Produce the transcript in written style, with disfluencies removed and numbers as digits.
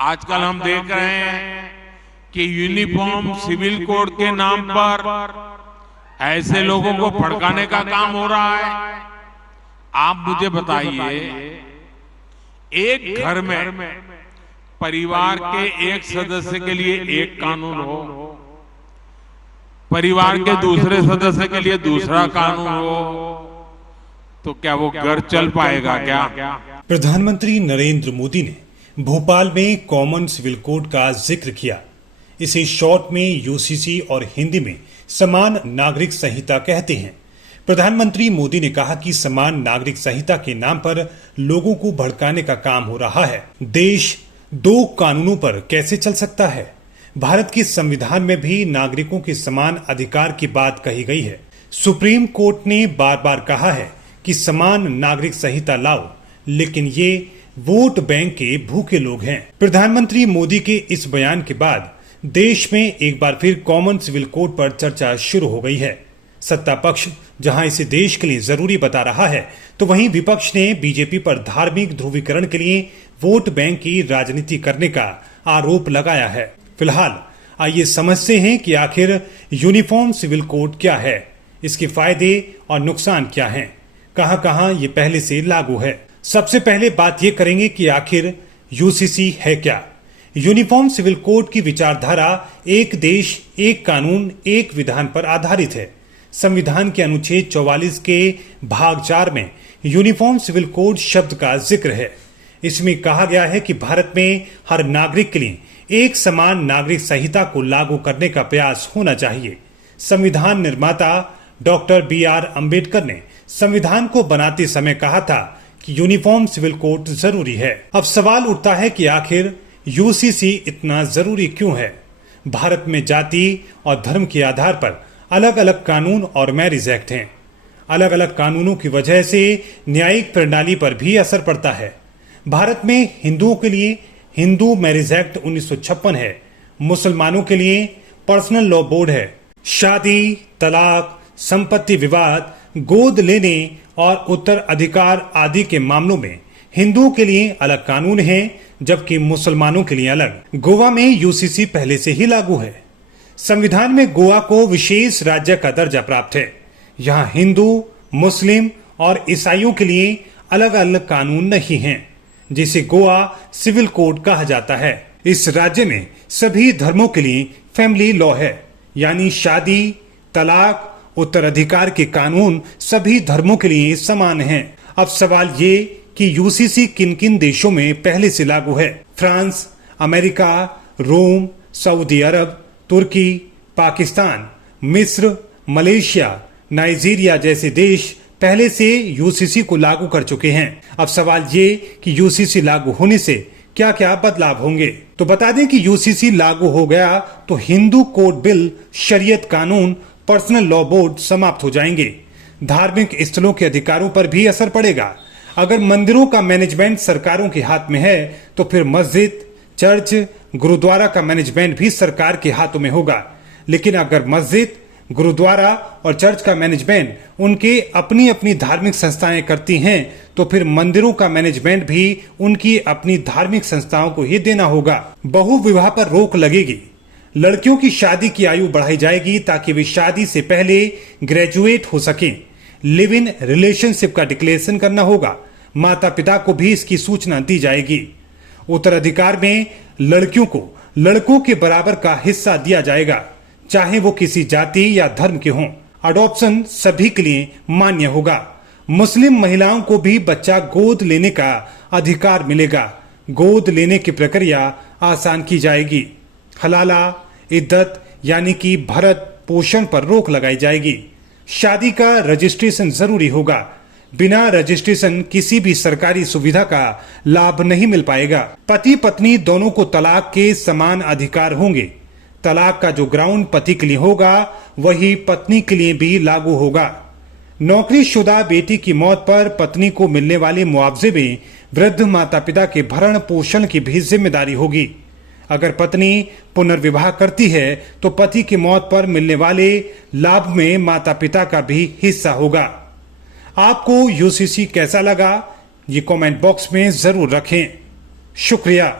आजकल हम देख रहे हैं कि यूनिफॉर्म सिविल कोड के नाम पर ऐसे लोगों को भड़काने का काम हो रहा है। आप मुझे बताइए, एक घर में परिवार के एक सदस्य के लिए एक कानून हो, परिवार के दूसरे सदस्य के लिए दूसरा कानून हो, तो क्या वो घर चल पाएगा क्या? प्रधानमंत्री नरेंद्र मोदी ने भोपाल में कॉमन सिविल कोड का जिक्र किया। इसे शॉर्ट में यूसीसी और हिंदी में समान नागरिक संहिता कहते हैं। प्रधानमंत्री मोदी ने कहा कि समान नागरिक संहिता के नाम पर लोगों को भड़काने का काम हो रहा है। देश दो कानूनों पर कैसे चल सकता है? भारत के संविधान में भी नागरिकों के समान अधिकार की बात कही गई है। सुप्रीम कोर्ट ने बार बार कहा है कि समान नागरिक संहिता लाओ, लेकिन ये वोट बैंक के भूखे लोग हैं। प्रधानमंत्री मोदी के इस बयान के बाद देश में एक बार फिर कॉमन सिविल कोड पर चर्चा शुरू हो गई है। सत्ता पक्ष जहां इसे देश के लिए जरूरी बता रहा है, तो वहीं विपक्ष ने बीजेपी पर धार्मिक ध्रुवीकरण के लिए वोट बैंक की राजनीति करने का आरोप लगाया है। फिलहाल आइए समझते हैं कि आखिर यूनिफॉर्म सिविल कोड क्या है, इसके फायदे और नुकसान क्या हैं, कहां-कहां ये पहले से लागू है। सबसे पहले बात ये करेंगे कि आखिर यूसीसी है क्या। यूनिफॉर्म सिविल कोड की विचारधारा एक देश एक कानून एक विधान पर आधारित है। संविधान के अनुच्छेद 44 के भाग 4 में यूनिफॉर्म सिविल कोड शब्द का जिक्र है। इसमें कहा गया है कि भारत में हर नागरिक के लिए एक समान नागरिक संहिता को लागू करने का प्रयास होना चाहिए। संविधान निर्माता डॉक्टर BR अम्बेडकर ने संविधान को बनाते समय कहा था कि यूनिफॉर्म सिविल कोड जरूरी है। अब सवाल उठता है कि आखिर यूसीसी इतना जरूरी क्यों है? भारत में जाति और धर्म के आधार पर अलग अलग कानून और मैरिज एक्ट हैं। अलग अलग कानूनों की वजह से न्यायिक प्रणाली पर भी असर पड़ता है। भारत में हिंदुओं के लिए हिंदू मैरिज एक्ट 1956 है, मुसलमानों के लिए पर्सनल लॉ बोर्ड है। शादी, तलाक, संपत्ति विवाद, गोद लेने और उत्तराधिकार आदि के मामलों में हिंदुओं के लिए अलग कानून हैं, जबकि मुसलमानों के लिए अलग। गोवा में यूसीसी पहले से ही लागू है। संविधान में गोवा को विशेष राज्य का दर्जा प्राप्त है। यहाँ हिंदू, मुस्लिम और ईसाइयों के लिए अलग अलग कानून नहीं हैं, जिसे गोवा सिविल कोड कहा जाता है। इस राज्य में सभी धर्मों के लिए फैमिली लॉ है, यानी शादी, तलाक, उत्तराधिकार के कानून सभी धर्मों के लिए समान हैं। अब सवाल ये कि यूसीसी किन किन देशों में पहले से लागू है? फ्रांस, अमेरिका, रोम, सऊदी अरब, तुर्की, पाकिस्तान, मिस्र, मलेशिया, नाइजीरिया जैसे देश पहले से यूसीसी को लागू कर चुके हैं। अब सवाल ये कि यूसीसी लागू होने से क्या क्या बदलाव होंगे? तो बता दें कि यूसीसी लागू हो गया तो हिंदू कोड बिल, शरीयत कानून, पर्सनल लॉ बोर्ड समाप्त हो जाएंगे। धार्मिक स्थलों के अधिकारों पर भी असर पड़ेगा। अगर मंदिरों का मैनेजमेंट सरकारों के हाथ में है, तो फिर मस्जिद, चर्च, गुरुद्वारा का मैनेजमेंट भी सरकार के हाथों में होगा। लेकिन अगर मस्जिद, गुरुद्वारा और चर्च का मैनेजमेंट उनके अपनी अपनी धार्मिक संस्थाएं करती हैं, तो फिर मंदिरों का मैनेजमेंट भी उनकी अपनी धार्मिक संस्थाओं को ही देना होगा। बहुविवाह पर रोक लगेगी। लड़कियों की शादी की आयु बढ़ाई जाएगी ताकि वे शादी से पहले ग्रेजुएट हो सकें। लिव इन रिलेशनशिप का डिक्लेरेशन करना होगा। माता पिता को भी इसकी सूचना दी जाएगी। उत्तराधिकार में लड़कियों को लड़कों के बराबर का हिस्सा दिया जाएगा, चाहे वो किसी जाति या धर्म के हों। अडॉप्शन सभी के लिए मान्य होगा। मुस्लिम महिलाओं को भी बच्चा गोद लेने का अधिकार मिलेगा। गोद लेने की प्रक्रिया आसान की जाएगी। हलाला, इद्दत यानी कि भरण पोषण पर रोक लगाई जाएगी। शादी का रजिस्ट्रेशन जरूरी होगा। बिना रजिस्ट्रेशन किसी भी सरकारी सुविधा का लाभ नहीं मिल पाएगा। पति पत्नी दोनों को तलाक के समान अधिकार होंगे। तलाक का जो ग्राउंड पति के लिए होगा, वही पत्नी के लिए भी लागू होगा। नौकरीशुदा बेटी की मौत पर पत्नी को मिलने वाले मुआवजे में वृद्ध माता पिता के भरण पोषण की भी जिम्मेदारी होगी। अगर पत्नी पुनर्विवाह करती है, तो पति की मौत पर मिलने वाले लाभ में माता पिता का भी हिस्सा होगा। आपको यूसीसी कैसा लगा, ये कमेंट बॉक्स में जरूर रखें। शुक्रिया।